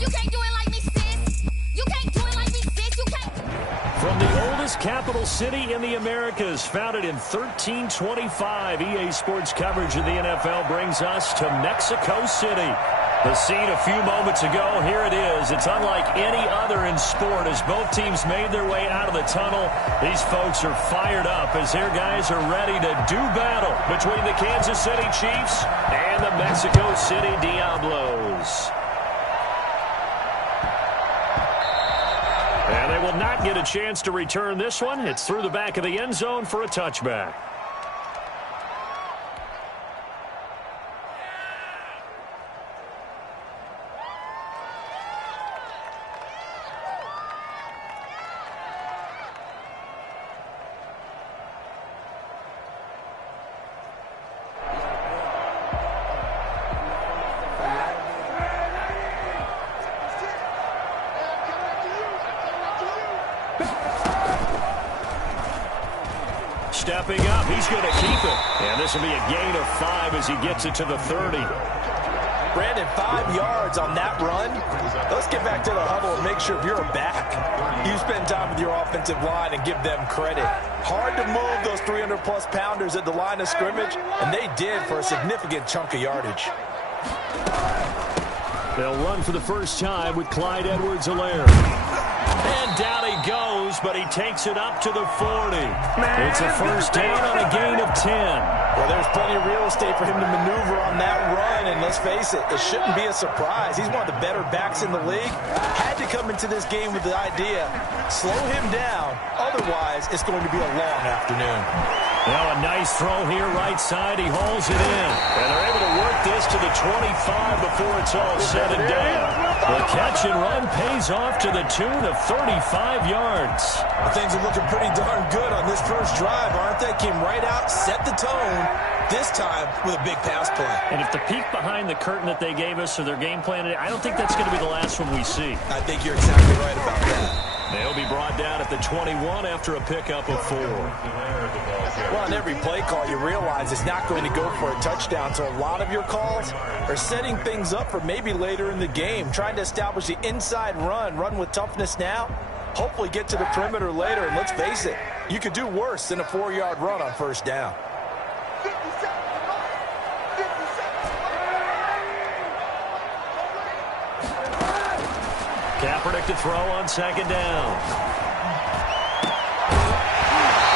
You can't do it like me, sis. You can't do it like me, sis. You can't. From the oldest capital city in the Americas, founded in 1325, EA Sports coverage of the NFL brings us to Mexico City. The scene a few moments ago, here it is. It's unlike any other in sport as both teams made their way out of the tunnel. These folks are fired up as their guys are ready to do battle between the Kansas City Chiefs and the Mexico City Diablos. And they will not get a chance to return this one. It's through the back of the end zone for a touchback. Stepping up, he's going to keep it. And this will be a gain of 5 as he gets it to the 30. Brandon, 5 yards on that run. Let's get back to the huddle and make sure if you're a back, you spend time with your offensive line and give them credit. Hard to move those 300-plus pounders at the line of scrimmage, and they did for a significant chunk of yardage. They'll run for the first time with Clyde Edwards-Helaire. And down he goes, but he takes it up to the 40. It's a first down on a gain of 10. Well, there's plenty of real estate for him to maneuver on that run, and let's face it, it shouldn't be a surprise. He's one of the better backs in the league. Had to come into this game with the idea, slow him down, otherwise it's going to be a long afternoon. Now a nice throw here right side. He hauls it in. And they're able to work this to the 25 before it's all said and done. The catch and run pays off to the tune of 35 yards. Well, things are looking pretty darn good on this first drive, aren't they? Came right out, set the tone, this time with a big pass play. And if the peek behind the curtain that they gave us or their game plan, I don't think that's going to be the last one we see. I think you're exactly right about that. They'll be brought down at the 21 after a pickup of 4. Well, on every play call, you realize it's not going to go for a touchdown, so a lot of your calls are setting things up for maybe later in the game, trying to establish the inside run with toughness now, hopefully get to the perimeter later, and let's face it, you could do worse than a 4-yard run on first down. Kaepernick to throw on second down.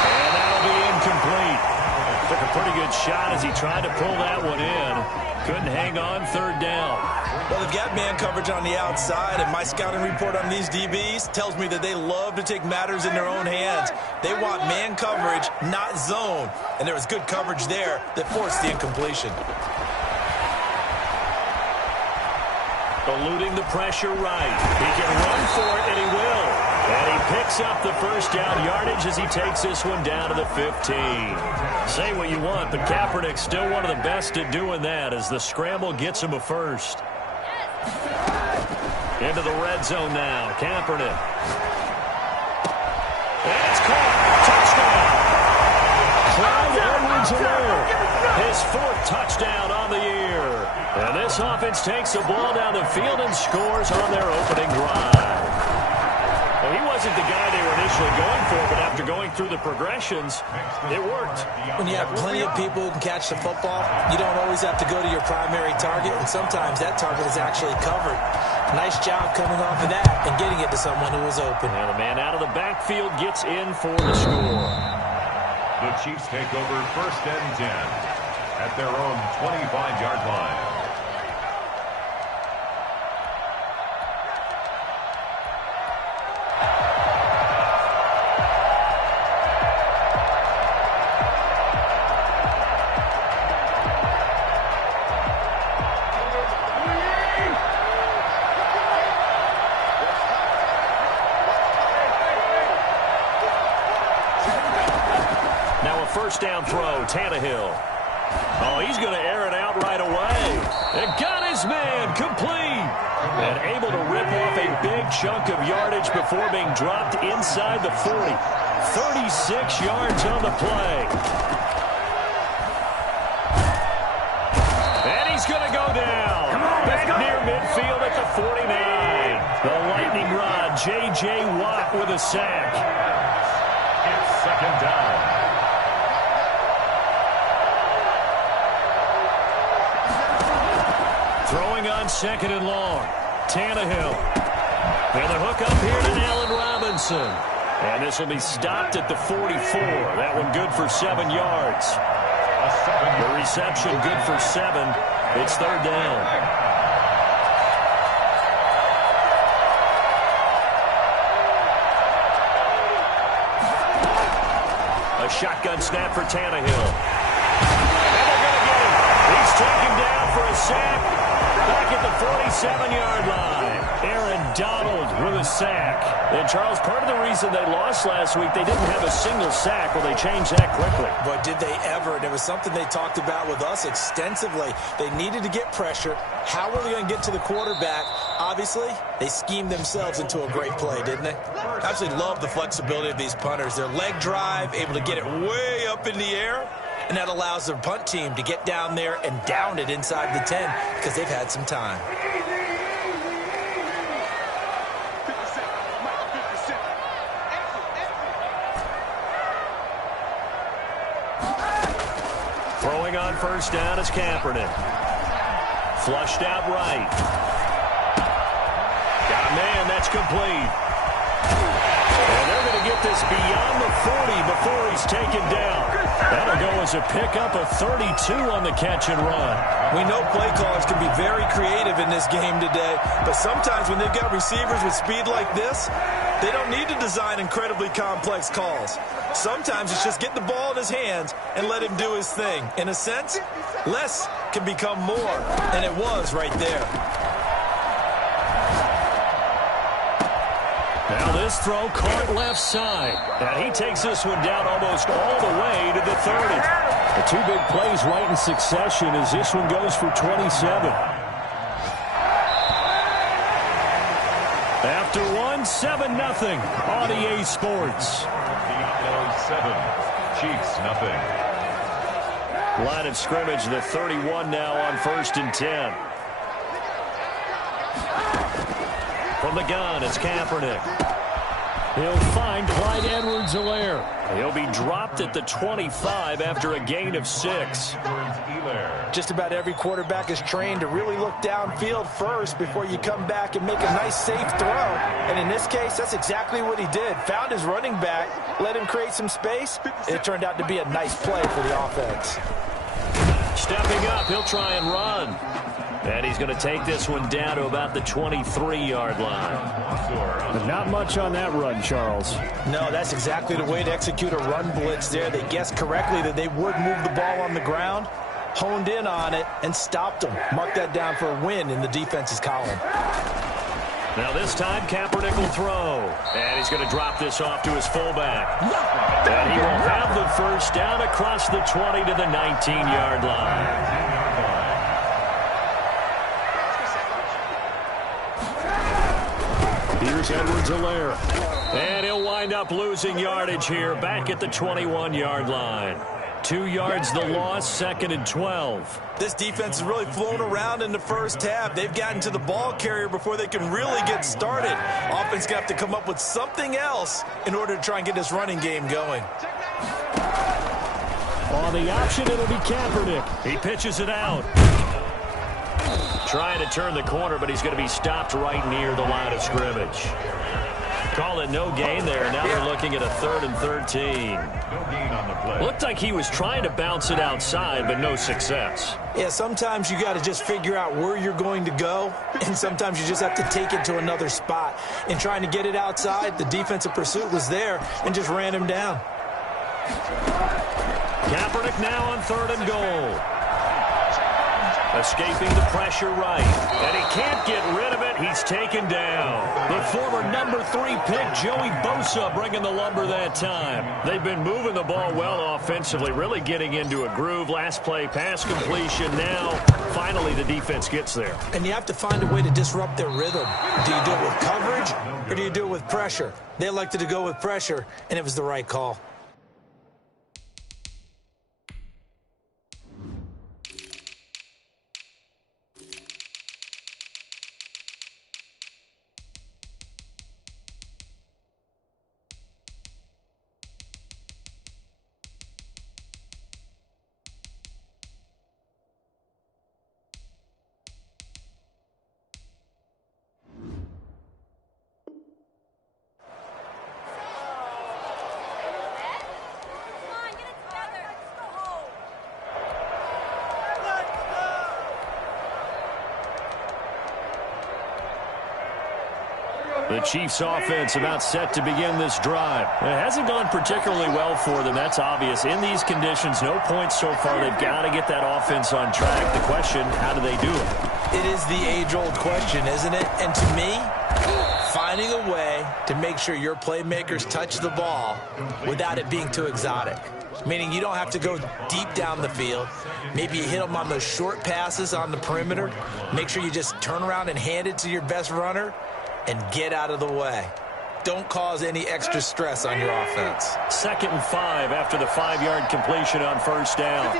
And that'll be incomplete. Took a pretty good shot as he tried to pull that one in. Couldn't hang on third down. Well, they've got man coverage on the outside, and my scouting report on these DBs tells me that they love to take matters in their own hands. They want man coverage, not zone. And there was good coverage there that forced the incompletion. Eluding the pressure right. He can run for it, and he will. And he picks up the first down yardage as he takes this one down to the 15. Say what you want, but Kaepernick's still one of the best at doing that as the scramble gets him a first. Into the red zone now. Kaepernick. And it's caught. Touchdown. Clyde Edwards-Helaire. His 4th touchdown on the year. And this offense takes the ball down the field and scores on their opening drive. Well, he wasn't the guy they were initially going for, but after going through the progressions, it worked. When you have plenty of people who can catch the football, you don't always have to go to your primary target, and sometimes that target is actually covered. Nice job coming off of that and getting it to someone who was open. And the man out of the backfield gets in for the score. The Chiefs take over first and 10 at their own 25-yard line. First down throw, Tannehill. Oh, he's going to air it out right away. And got his man complete. And able to rip off a big chunk of yardage before being dropped inside the 40. 36 yards on the play. And he's going to go down. Back near midfield at the 49. J.J. Watt with a sack. It's second down. Throwing on second and long. Tannehill. And the hook up here to Allen Robinson. And this will be stopped at the 44. That one good for 7 yards. The reception good for 7. It's third down. A shotgun snap for Tannehill. And they're going to get him. He's taken down for a sack. Back at the 47-yard line. Aaron Donald with a sack. And, Charles, part of the reason they lost last week, they didn't have a single sack. Well, they changed that quickly. But did they ever? And it was something they talked about with us extensively. They needed to get pressure. How were they going to get to the quarterback? Obviously, they schemed themselves into a great play, didn't they? I absolutely love the flexibility of these punters. Their leg drive, able to get it way up in the air. And that allows their punt team to get down there and down it inside the 10 because they've had some time. Throwing on first down is Kaepernick. Flushed out right. Got a man, that's complete. And they're going to get this beyond the 40 before he's taken down. That'll go as a pickup of 32 on the catch and run. We know play callers can be very creative in this game today, but sometimes when they've got receivers with speed like this, they don't need to design incredibly complex calls. Sometimes it's just get the ball in his hands and let him do his thing. In a sense, less can become more, and it was right there. Now this throw caught left side. And he takes this one down almost all the way to the 30. The two big plays right in succession as this one goes for 27. After one, 7-0 on EA Sports. Diablos 7, Chiefs nothing. Line of scrimmage, the 31 now on 1st and 10. From the gun, it's Kaepernick. He'll find Clyde Edwards-Helaire. He'll be dropped at the 25 after a gain of 6. Just about every quarterback is trained to really look downfield first before you come back and make a nice, safe throw. And in this case, that's exactly what he did. Found his running back, let him create some space. It turned out to be a nice play for the offense. Stepping up, he'll try and run. And he's going to take this one down to about the 23-yard line. But not much on that run, Charles. No, that's exactly the way to execute a run blitz there. They guessed correctly that they would move the ball on the ground, honed in on it, and stopped them. Mark that down for a win in the defense's column. Now this time, Kaepernick will throw. And he's going to drop this off to his fullback. And he will have the first down across the 20 to the 19-yard line. Here's Edwards-Helaire. And he'll wind up losing yardage here back at the 21-yard line. 2 yards the loss, 2nd and 12. This defense has really flown around in the first half. They've gotten to the ball carrier before they can really get started. Offense got to come up with something else in order to try and get this running game going. On the option, it'll be Kaepernick. He pitches it out. Trying to turn the corner, but he's going to be stopped right near the line of scrimmage. Call it no gain there. Now they're looking at a 3rd and 13. No gain on the play. Looked like he was trying to bounce it outside, but no success. Yeah, sometimes you got to just figure out where you're going to go, and sometimes you just have to take it to another spot. In trying to get it outside, the defensive pursuit was there and just ran him down. Kaepernick now on 3rd and goal. Escaping the pressure right. And he can't get rid of it. He's taken down. The former number 3 pick, Joey Bosa, bringing the lumber that time. They've been moving the ball well offensively, really getting into a groove. Last play, pass completion. Now, finally, the defense gets there. And you have to find a way to disrupt their rhythm. Do you do it with coverage, or do you do it with pressure? They elected to go with pressure, and it was the right call. The Chiefs offense about set to begin this drive. It hasn't gone particularly well for them. That's obvious. In these conditions, no points so far. They've got to get that offense on track. The question, how do they do it? It is the age-old question, isn't it? And to me, finding a way to make sure your playmakers touch the ball without it being too exotic. Meaning you don't have to go deep down the field. Maybe you hit them on those short passes on the perimeter. Make sure you just turn around and hand it to your best runner and get out of the way. Don't cause any extra stress on your offense. 2nd and 5 after the 5-yard completion on first down.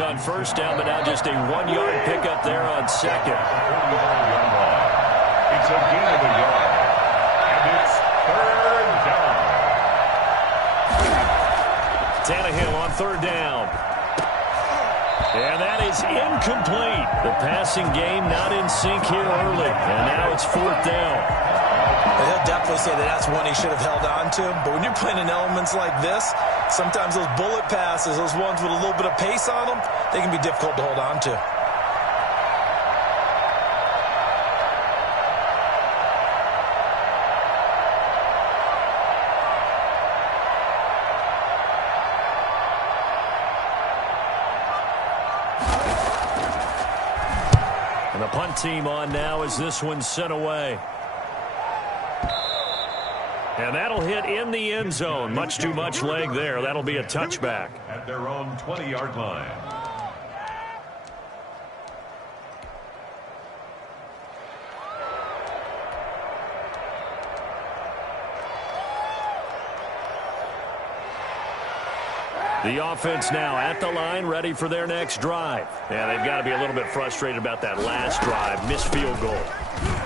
On first down, but now just a 1-yard pickup there on second. It's a gain of a yard, and it's 3rd down. Tannehill on 3rd down. And that is incomplete. The passing game not in sync here early, and now it's 4th down. He'll definitely say that that's one he should have held on to. But when you're playing in elements like this, sometimes those bullet passes, those ones with a little bit of pace on them, they can be difficult to hold on to. And the punt team on now as this one's sent away. And that'll hit in the end zone. Much too much leg there. That'll be a touchback. At their own 20-yard line. The offense now at the line, ready for their next drive. And they've got to be a little bit frustrated about that last drive, missed field goal.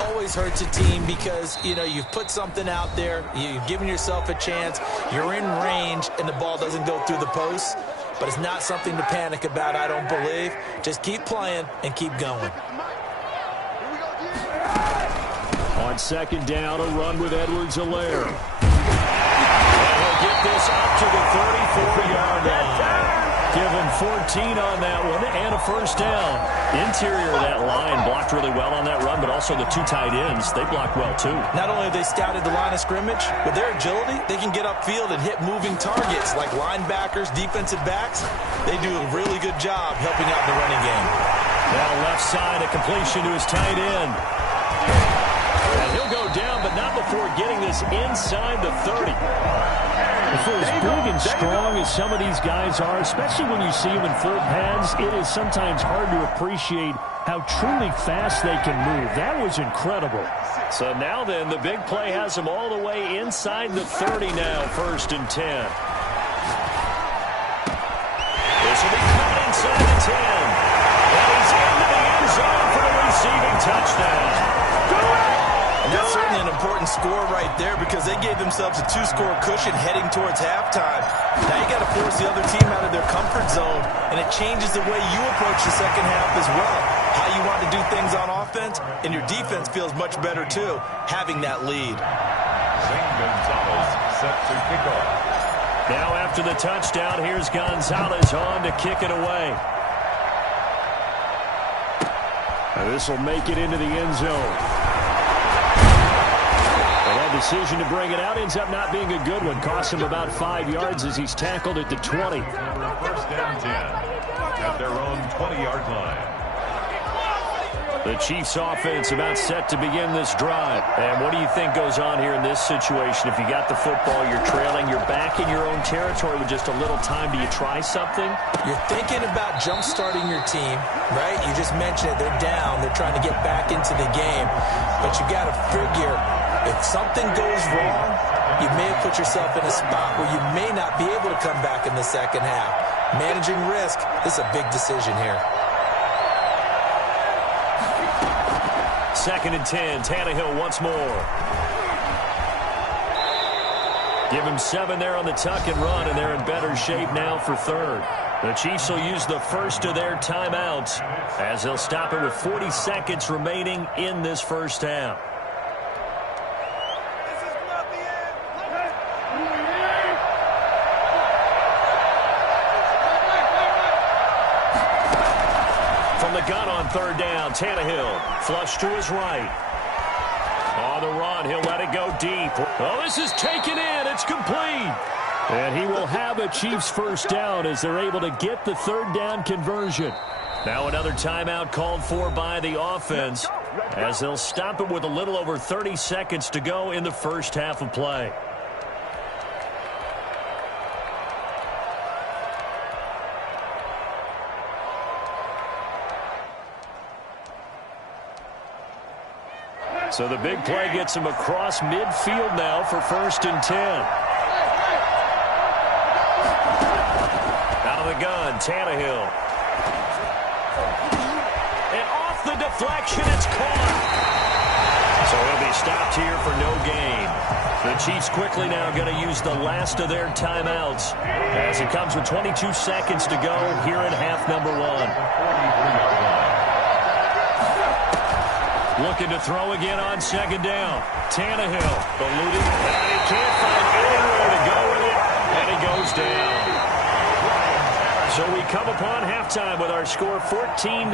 Always hurts a team because, you know, you've put something out there, you've given yourself a chance, you're in range, and the ball doesn't go through the post. But it's not something to panic about, I don't believe. Just keep playing and keep going. On 2nd down, a run with Edwards-Helaire. Get this up to the 34-yard line. Give him 14 on that one and a first down. Interior of that line blocked really well on that run, but also the 2 tight ends, they blocked well too. Not only have they scouted the line of scrimmage, with their agility, they can get upfield and hit moving targets like linebackers, defensive backs. They do a really good job helping out the running game. Now left side, a completion to his tight end. And he'll go down, but not before getting this inside the 30. For as big and strong as some of these guys are, especially when you see them in full pads, it is sometimes hard to appreciate how truly fast they can move. That was incredible. So now then, the big play has them all the way inside the 30 now, 1st and 10. This will be caught inside the 10. And he's into the end zone for the receiving touchdown. And that's certainly an important score right there because they gave themselves a 2-score cushion heading towards halftime. Now you got to force the other team out of their comfort zone, and it changes the way you approach the second half as well. How you want to do things on offense, and your defense feels much better too, having that lead. Zane Gonzalez set to kick off. Now after the touchdown, here's Gonzalez on to kick it away. And this will make it into the end zone. Decision to bring it out ends up not being a good one. Costs him about 5 yards as he's tackled at the 20. 1st and 10 at their own 20-yard line. The Chiefs offense about set to begin this drive. And what do you think goes on here in this situation? If you got the football, you're trailing, you're back in your own territory with just a little time. Do you try something? You're thinking about jump-starting your team, right? You just mentioned it. They're down. They're trying to get back into the game. But you got to figure, if something goes wrong, you may have put yourself in a spot where you may not be able to come back in the second half. Managing risk, this is a big decision here. 2nd and 10, Tannehill once more. Give him 7 there on the tuck and run, and they're in better shape now for 3rd. The Chiefs will use the first of their timeouts as they'll stop it with 40 seconds remaining in this first half. From the gun on third down, Tannehill flush to his right. On the run, he'll let it go deep. Oh, this is taken in. It's complete. And he will have a Chiefs first down as they're able to get the third down conversion. Now another timeout called for by the offense as they'll stop it with a little over 30 seconds to go in the first half of play. So the big play gets him across midfield now for 1st and 10. Out of the gun, Tannehill. And off the deflection, it's caught. So he'll be stopped here for no gain. The Chiefs quickly now going to use the last of their timeouts as it comes with 22 seconds to go here in half number 1. Looking to throw again on second down. Tannehill eluding. And he can't find anywhere to go with it. And he goes down. So we come upon halftime with our score 14-0.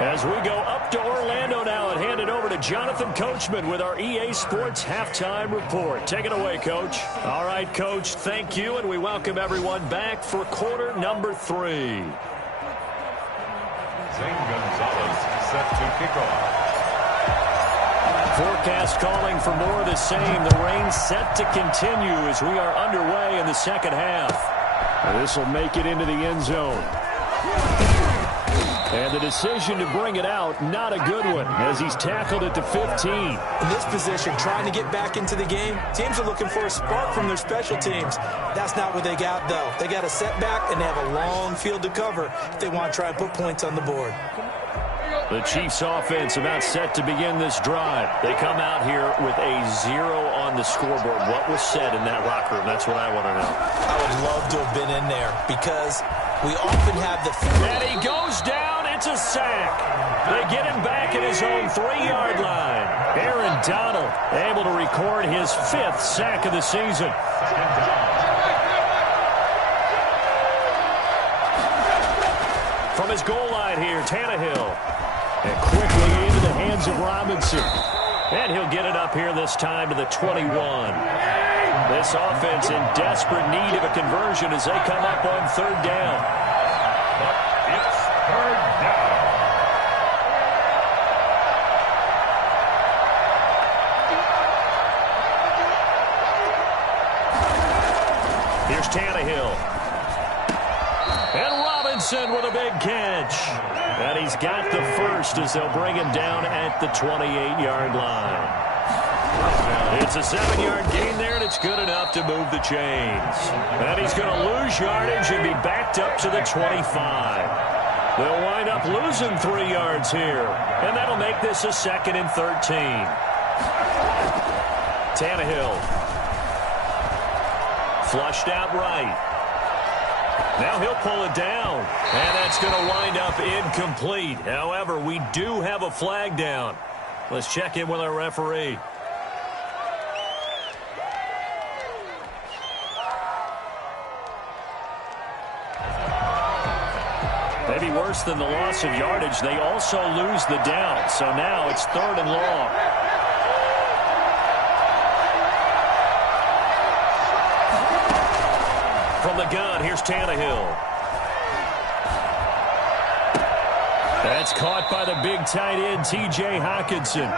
As we go up to Orlando now and hand it over to Jonathan Coachman with our EA Sports Halftime Report. Take it away, Coach. All right, Coach, thank you. And we welcome everyone back for quarter number 3. Zane Gonzalez set to kick off. Forecast calling for more of the same. The rain set to continue as we are underway in the second half. This will make it into the end zone. And the decision to bring it out, not a good one, as he's tackled at the 15. In this position, trying to get back into the game, teams are looking for a spark from their special teams. That's not what they got, though. They got a setback, and they have a long field to cover if they want to try and put points on the board. The Chiefs offense about set to begin this drive. They come out here with a 0 on the scoreboard. What was said in that locker room? That's what I want to know. I would love to have been in there because we often have the... And he goes down. It's a sack. They get him back at his own 3-yard line. Aaron Donald able to record his 5th sack of the season. From his goal line here, Tannehill. And quickly into the hands of Robinson. And he'll get it up here this time to the 21. This offense in desperate need of a conversion as they come up on third down. It's third down. Here's Tannehill. And Robinson with a big catch. And he's got the first as they'll bring him down at the 28-yard line. It's a 7-yard gain there, and it's good enough to move the chains. And he's going to lose yardage and be backed up to the 25. They'll wind up losing 3 yards here. And that'll make this a 2nd and 13. Tannehill. Flushed out right. Now he'll pull it down, and that's going to wind up incomplete. However, we do have a flag down. Let's check in with our referee. Maybe worse than the loss of yardage, they also lose the down. So now it's 3rd and long. From the gun, here's Tannehill. That's caught by the big tight end, T.J. Hockenson.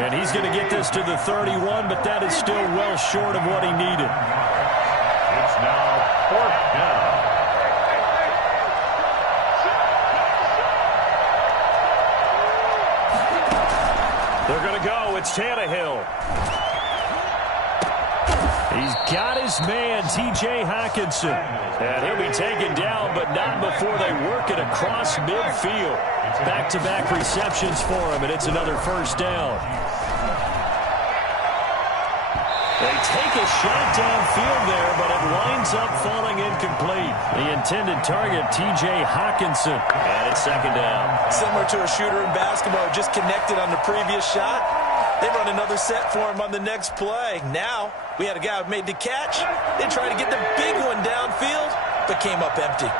And he's going to get this to the 31, but that is still well short of what he needed. It's now 4th down. They're going to go. It's Tannehill. He's got his man, T.J. Hockenson. And he'll be taken down, but not before they work it across midfield. Back-to-back receptions for him, and it's another first down. They take a shot downfield there, but it winds up falling incomplete. The intended target, T.J. Hawkinson. And it's second down. Similar to a shooter in basketball, just connected on the previous shot. They run another set for him on the next play. Now, we had a guy who made the catch. They tried to get the big one downfield, but came up empty.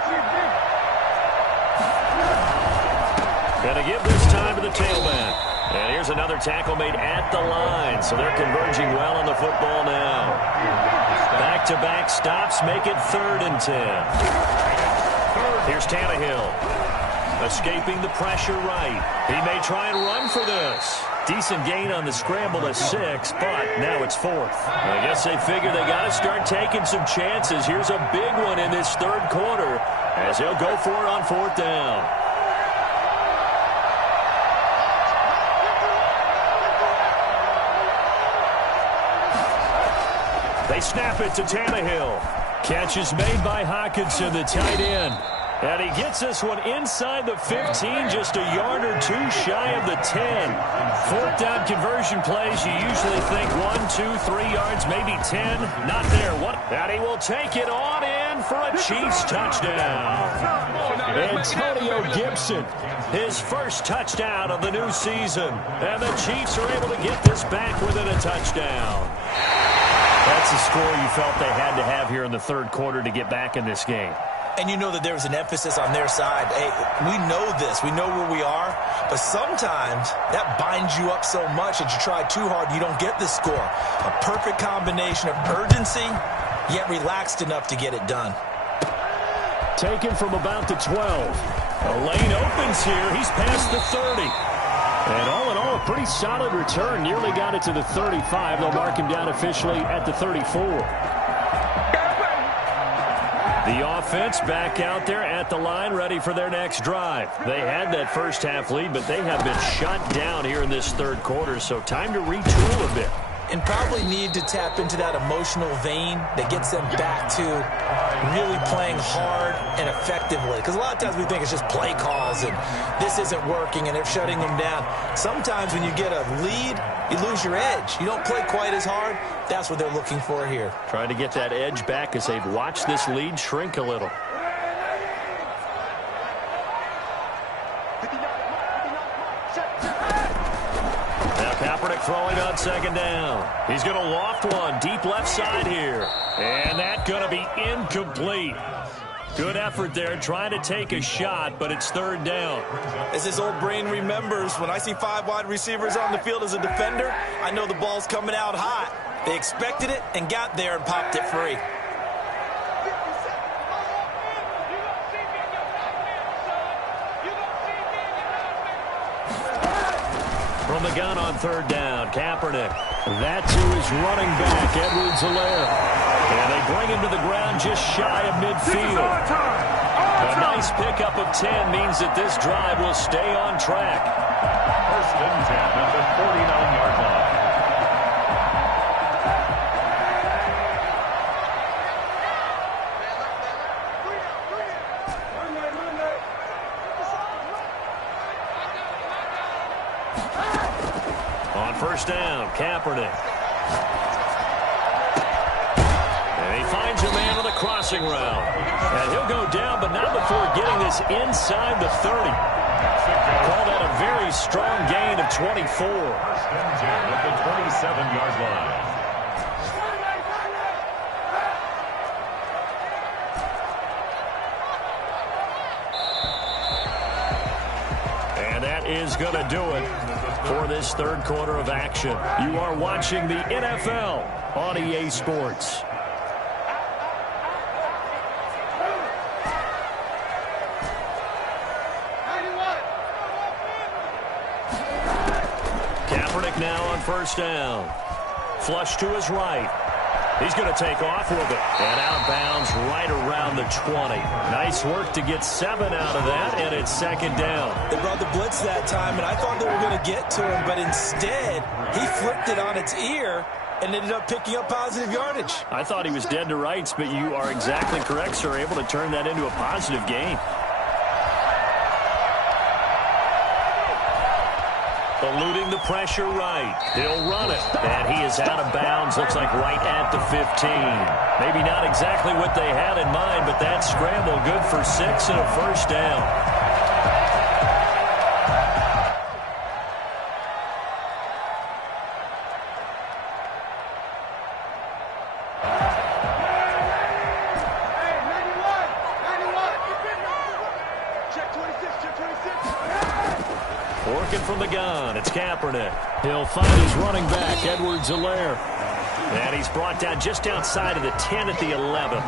Going to give this time to the tailback. And here's another tackle made at the line, so they're converging well on the football now. Back-to-back stops make it 3rd and 10. Here's Tannehill. Escaping the pressure right. He may try and run for this. Decent gain on the scramble to 6, but now it's 4th. I guess they figure they got to start taking some chances. Here's a big one in this 3rd quarter as he'll go for it on 4th down. They snap it to Tannehill. Catch is made by Hawkinson, the tight end. And he gets this one inside the 15, just a yard or 2 shy of the 10. 4th down conversion plays, you usually think 1, 2, 3 yards, maybe 10. Not there. And he will take it on in for a Chiefs touchdown. Antonio Gibson, his first touchdown of the new season. And the Chiefs are able to get this back within a touchdown. That's a score you felt they had to have here in the 3rd quarter to get back in this game. And you know that there was an emphasis on their side. Hey, we know this. We know where we are. But sometimes that binds you up so much that you try too hard, you don't get the score. A perfect combination of urgency, yet relaxed enough to get it done. Taken from about the 12. A lane opens here. He's past the 30. And all in all, a pretty solid return. Nearly got it to the 35. They'll mark him down officially at the 34. The offense back out there at the line, ready for their next drive. They had that first half lead, but they have been shut down here in this 3rd quarter, so time to retool a bit. And probably need to tap into that emotional vein that gets them back to really playing hard and effectively. Because a lot of times we think it's just play calls and this isn't working and they're shutting them down. Sometimes when you get a lead, you lose your edge. You don't play quite as hard. That's what they're looking for here. Trying to get that edge back as they've watched this lead shrink a little. Kaepernick throwing on 2nd down. He's going to loft one deep left side here. And that's going to be incomplete. Good effort there trying to take a shot, but it's 3rd down. As his old brain remembers, when I see 5 wide receivers on the field as a defender, I know the ball's coming out hot. They expected it and got there and popped it free. From the gun on 3rd down, Kaepernick. That to his running back, Edwards-Helaire. And they bring him to the ground just shy of midfield. A nice pickup of 10 means that this drive will stay on track. 1st and 10 at the 49-yard line. On 1st down, Kaepernick. And he finds a man with a crossing route. And he'll go down, but not before getting this inside the 30. Call that a very strong gain of 24. 1st and 10 at the 27-yard line. And that is going to do it for this 3rd quarter of action. You are watching the NFL on EA Sports. Kaepernick now on 1st down. Flush to his right. He's going to take off with it. And out of bounds right around the 20. Nice work to get 7 out of that, and it's 2nd down. They brought the blitz that time, and I thought they were going to get to him, but instead, he flipped it on its ear and ended up picking up positive yardage. I thought he was dead to rights, but you are exactly correct, sir. Able to turn that into a positive gain. Eluding the pressure right. He'll run it. And he is out of bounds. Looks like right at the 15. Maybe not exactly what they had in mind, but that scramble good for 6 and a first down. Working from the gun, it's Kaepernick. He'll find his running back, Edwards-Helaire. And he's brought down just outside of the 10 at the 11.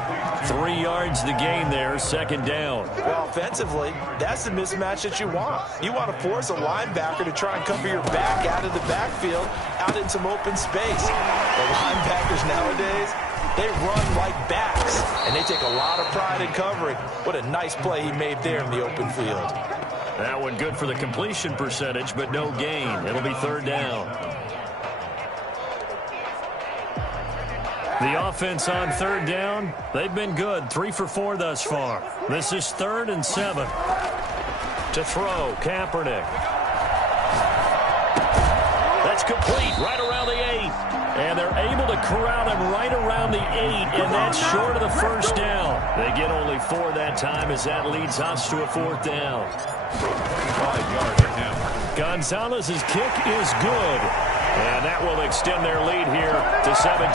3 yards the gain there, second down. Well, offensively, that's the mismatch that you want. You want to force a linebacker to try and cover your back out of the backfield, out in some open space. The linebackers nowadays, they run like backs, and they take a lot of pride in covering. What a nice play he made there in the open field. That one good for the completion percentage, but no gain. It'll be third down. The offense on third down, they've been good. 3 for 4 thus far. This is 3rd and 7. To throw, Kaepernick. That's complete, right around the 8. And they're able to corral him right around the 8, and that's short of the first down. They get only 4 that time as that leads us to a 4th down. 5-yard attempt. Gonzalez's kick is good. And that will extend their lead here to 17-6.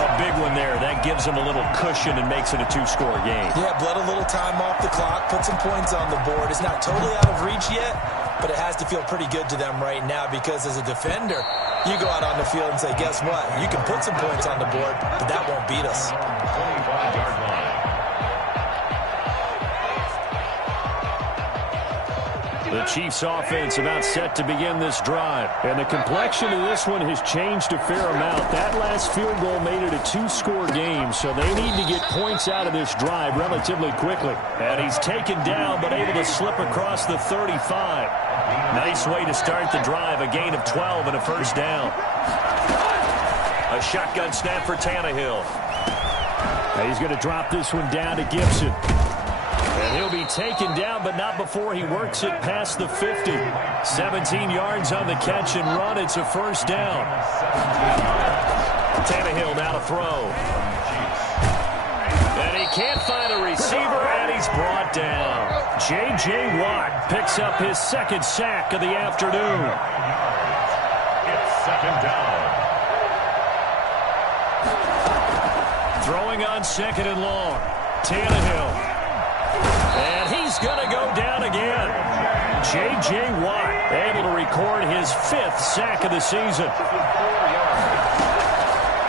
A big one there. That gives them a little cushion and makes it a 2-score game. Yeah, bled a little time off the clock, put some points on the board. It's not totally out of reach yet, but it has to feel pretty good to them right now because as a defender, you go out on the field and say, guess what? You can put some points on the board, but that won't beat us. 25-yard line. The Chiefs offense about set to begin this drive. And the complexion of this one has changed a fair amount. That last field goal made it a 2-score game, so they need to get points out of this drive relatively quickly. And he's taken down but able to slip across the 35. Nice way to start the drive. A gain of 12 and a first down. A shotgun snap for Tannehill. He's going to drop this one down to Gibson. And he'll be taken down, but not before he works it past the 50. 17 yards on the catch and run. It's a first down. Tannehill now to throw. And he can't find a receiver, and he's brought down. J.J. Watt picks up his 2nd sack of the afternoon. It's 2nd down. Throwing on 2nd and long. Tannehill. And he's going to go down again. J.J. Watt able to record his 5th sack of the season.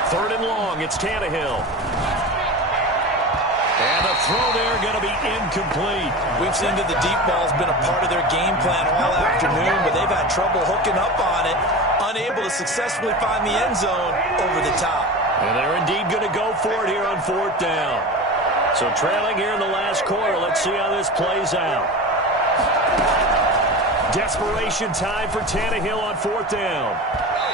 3rd and long, it's Tannehill. And the throw there going to be incomplete. We've seen that the deep ball's been a part of their game plan all afternoon, but they've had trouble hooking up on it, unable to successfully find the end zone over the top. And they're indeed going to go for it here on 4th down. So trailing here in the last quarter. Let's see how this plays out. Desperation time for Tannehill on 4th down.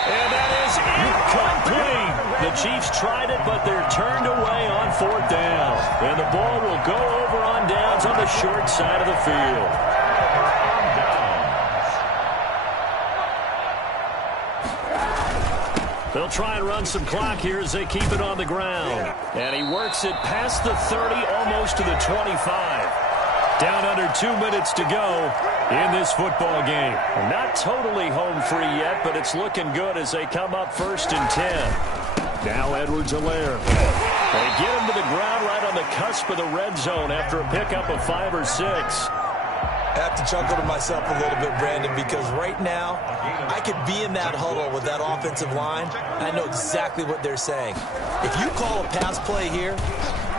And that is incomplete. The Chiefs tried it, but they're turned away on 4th down. And the ball will go over on downs on the short side of the field. They'll try and run some clock here as they keep it on the ground. And he works it past the 30, almost to the 25. Down under 2 minutes to go in this football game. Not totally home free yet, but it's looking good as they come up 1st and 10. Now Edwards-Helaire. They get him to the ground right on the cusp of the red zone after a pickup of 5 or 6. I have to chuckle to myself a little bit, Brandon, because right now I could be in that huddle with that offensive line, and I know exactly what they're saying. If you call a pass play here,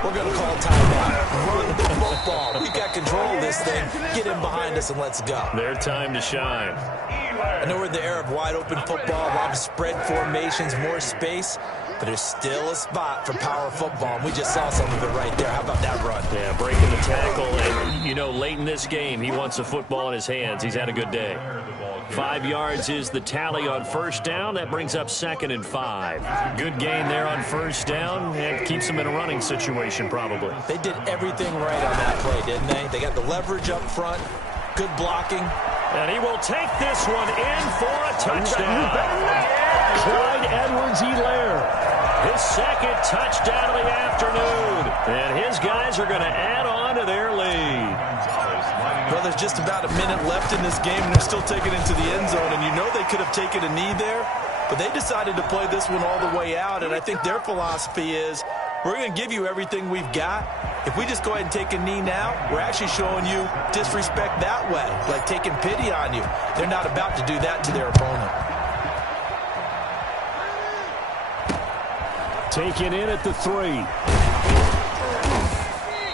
we're going to call timeout. Run the football. We've got control of this thing. Get in behind us and let's go. Their time to shine. I know we're in the era of wide-open football, a lot of spread formations, more space, but there's still a spot for power football, and we just saw some of it right there. How about that run? Yeah, breaking the tackle, and, you know, late in this game, he wants the football in his hands. He's had a good day. 5 yards is the tally on 1st down. That brings up 2nd and 5. Good gain there on 1st down, and keeps them in a running situation probably. They did everything right on that play, didn't they? They got the leverage up front, good blocking, And he will take this one in for a touchdown. Clyde Edwards-Helaire, his second touchdown of the afternoon. And his guys are going to add on to their lead. Well, there's just about a minute left in this game, and they're still taking it into the end zone. And you know they could have taken a knee there, but they decided to play this one all the way out. And I think their philosophy is, we're going to give you everything we've got. If we just go ahead and take a knee now, we're actually showing you disrespect that way, like taking pity on you. They're not about to do that to their opponent. Taken in at the 3.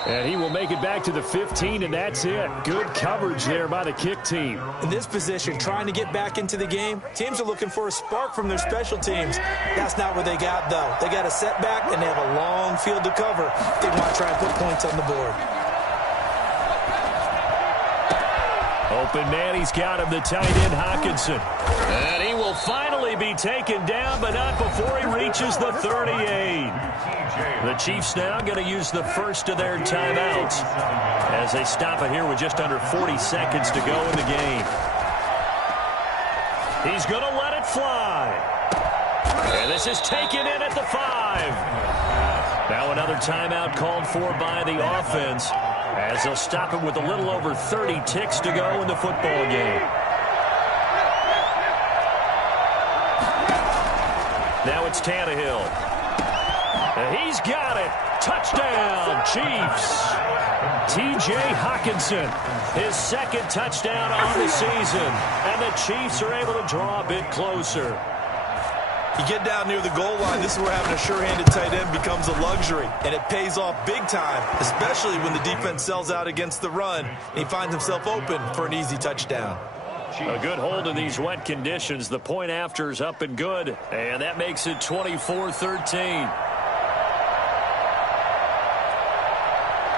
And he will make it back to the 15, and that's it. Good coverage there by the kick team. In this position, trying to get back into the game, teams are looking for a spark from their special teams. That's not what they got, though. They got a setback, and they have a long field to cover. They want to try and put points on the board. Open man, he's got him, the tight end Hockenson. And he will finally be taken down, but not before he reaches the 38. The Chiefs now going to use the first of their timeouts as they stop it here with just under 40 seconds to go in the game. He's going to let it fly. And this is taken in at the 5. Now another timeout called for by the offense as they'll stop it with a little over 30 ticks to go in the football game. Now it's Tannehill. And he's got it. Touchdown, Chiefs. T.J. Hockenson, his second touchdown on the season. And the Chiefs are able to draw a bit closer. You get down near the goal line, this is where having a sure-handed tight end becomes a luxury. And it pays off big time, especially when the defense sells out against the run. And he finds himself open for an easy touchdown. A good hold in these wet conditions. The point after is up and good. And that makes it 24-13.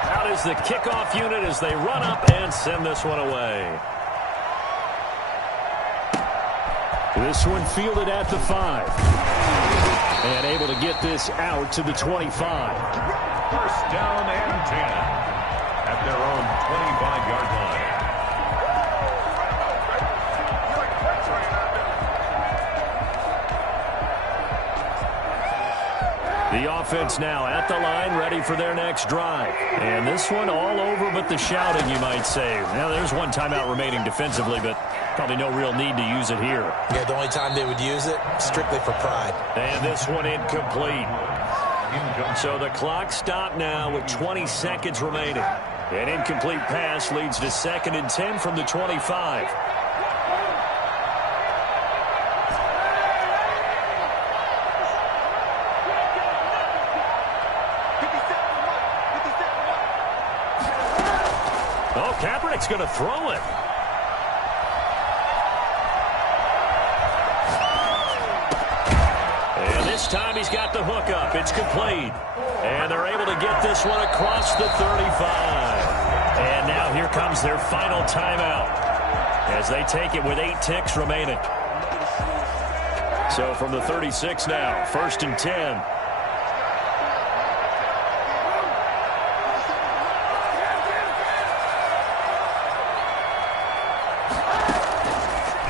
Out is the kickoff unit as they run up and send this one away. This one fielded at the 5. And able to get this out to the 25. First down and 10 at their own 25-yard line. The offense now at the line, ready for their next drive. And this one all over but the shouting, you might say. Now, there's one timeout remaining defensively, but probably no real need to use it here. Yeah, the only time they would use it, strictly for pride. And this one incomplete. So the clock stopped now with 20 seconds remaining. An incomplete pass leads to 2nd and 10 from the 25. Oh, Kaepernick's going to throw it. And this time he's got the hook up. It's complete. And they're able to get this one across the 35. And now here comes their final timeout as they take it with 8 ticks remaining. So from the 36 now, 1st and 10.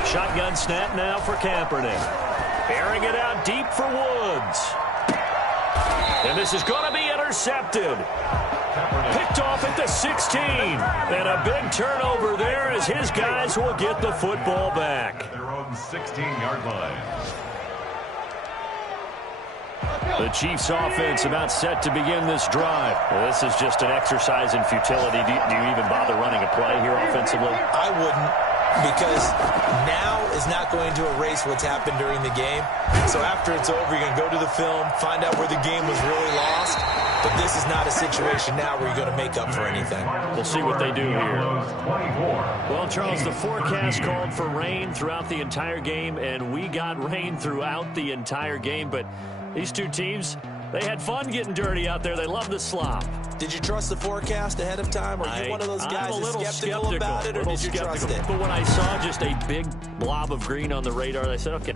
Shotgun snap now for Kaepernick. Airing it out deep for Woods. And this is going to be intercepted. Picked off at the 16. And a big turnover there as his guys will get the football back. Their own 16-yard line. The Chiefs offense about set to begin this drive. Well, this is just an exercise in futility. Do you even bother running a play here offensively? I wouldn't, because now is not going to erase what's happened during the game. So after it's over, you're going to go to the film, find out where the game was really lost. But this is not a situation now where you're going to make up for anything. We'll see what they do here. Well, Charles, the forecast called for rain throughout the entire game, and we got rain throughout the entire game. But these two teams, they had fun getting dirty out there. They love the slop. Did you trust the forecast ahead of time? Or are you one of those guys that's skeptical about it, or did you trust it? But when I saw just a big blob of green on the radar, I said, okay,